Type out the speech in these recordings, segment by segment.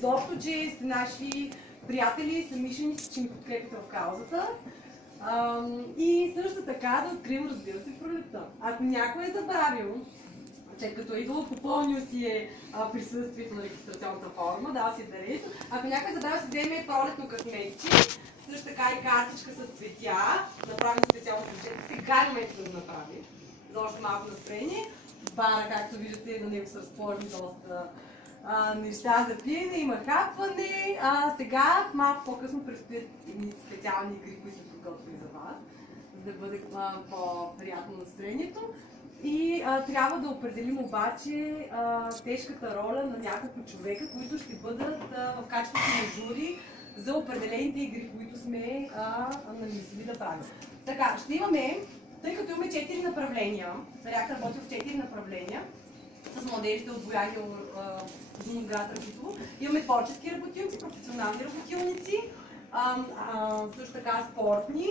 изобщо, че сте наши приятели, съмишленици, че ни подкрепите в каузата. И също така да открием, разбира се, пролетта. Ако някой е забравил, след като е идвало, попълнил си е присъствието на регистрационната форма, дал си дарението. Ако някой забравя да си вземе пролетно късметче, също така и картичка с цветя, направим специално бюджет. Сега е момента да го направим, за още малко настроение. Бара, както виждате, на него са разположени доста неща за пиене, има хапване. Сега малко по-късно предстоят специални игри, които са подготвени за вас, за да бъде по-приятно настроението. И трябва да определим обаче тежката роля на няколко човека, които ще бъдат в качеството на жури за определените игри, които сме намислили да правим. Така, ще имаме, тъй като имаме 4 направления, Реактор работи в 4 направления, с младежите от Бояги до град Ракитово. Имаме творчески работилници, професионални работилници, също така спортни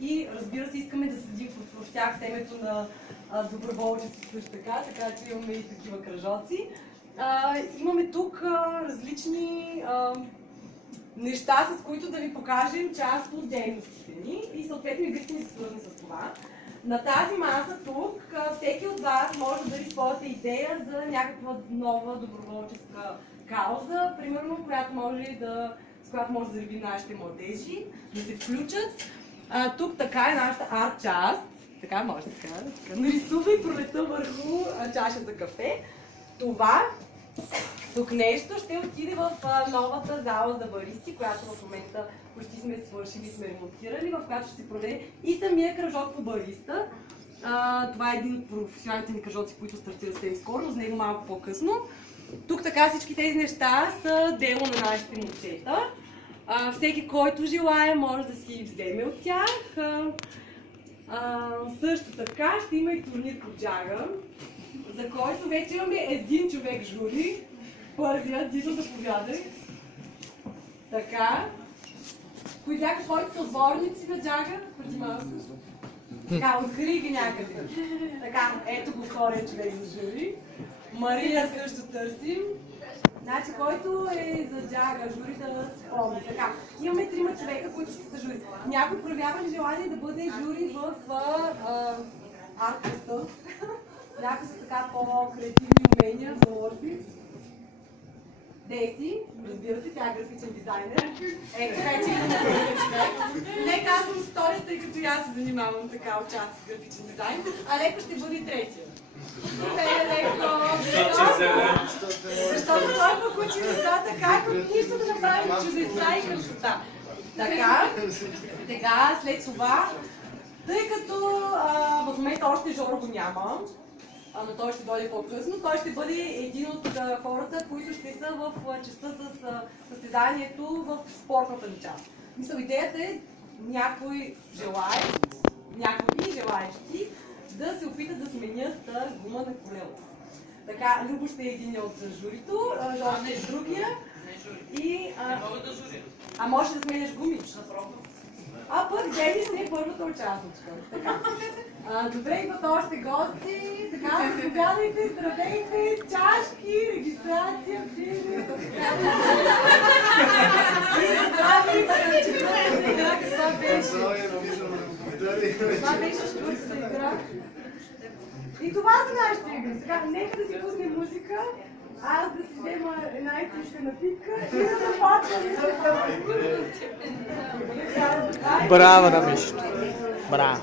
и разбира се искаме да седим в тях с темето на доброволчество също така че имаме и такива кръжоци. Имаме тук различни неща, с които да ви покажем част от дейностите ни и съответно игрите ни са свързани с това. На тази маса тук всеки от вас може да дари своята идея за някаква нова доброволческа кауза, примерно, с която може да заребим нашите младежи, да се включат. Тук така е нашата арт част. Така може така. Нарисувай пролетта върху чаша за кафе. Това, тук нещо ще отиде в новата зала за баристи, която в момента почти сме свършили, сме ремонтирали, в която ще се проведе и самия кръжок по бариста. Това е един от професионалните ни кръжоци, които стартира съвсем скоро, но с него малко по-късно. Тук така всички тези неща са дело на нашите момчета. Всеки, който желае, може да си вземе от тях. Също така ще има и турнир по джага, за който вече имаме един човек жури. Първият, Дидо, заповядай. Така. Кои бяха твоите съотборници на джага преди малко? Така, откри ги някъде. Така, ето го втория човек за жури. Мария също търсим. Значи, който е за джага, жури да спомни. Така, имаме 3 човека, които ще са жури. Някой проявява ли желание да бъде жури в арт-къста? Някой са така по-креативни умения, заложби. Деси, разбира се, тя е графичен дизайнер. Ето, вече има на човек. Не казвам втория, тъй като и аз се занимавам така отчасти с графичен дизайн, а леко ще бъде третия. Защото той пък учи децата как нищо да направим чудеса и красота. Така, сега след това, тъй като в момента още Жоро го няма, но той ще дойде по-късно, той ще бъде един от хората, които ще са в частта с състезанието в спортната ни част. Мисля, идеята е някой желаещ, някои желаещи да се опитат да сменят гума на колелото. Така, Любо ще е един от журито, Жоро ще е другия. И, мога да журя. Може да сменяш гуми? А пък Денис не е първата участничка. Така. Добре, идват още гости. Така, заповядайте, здравейте, чашки, регистрация, пиене. Това беше четвъртата игра. И това са нашите игри. Сега, нека да си пуснем музика, аз да си взема една истинска напитка и да започваме. Браво, Дамиш! Браво!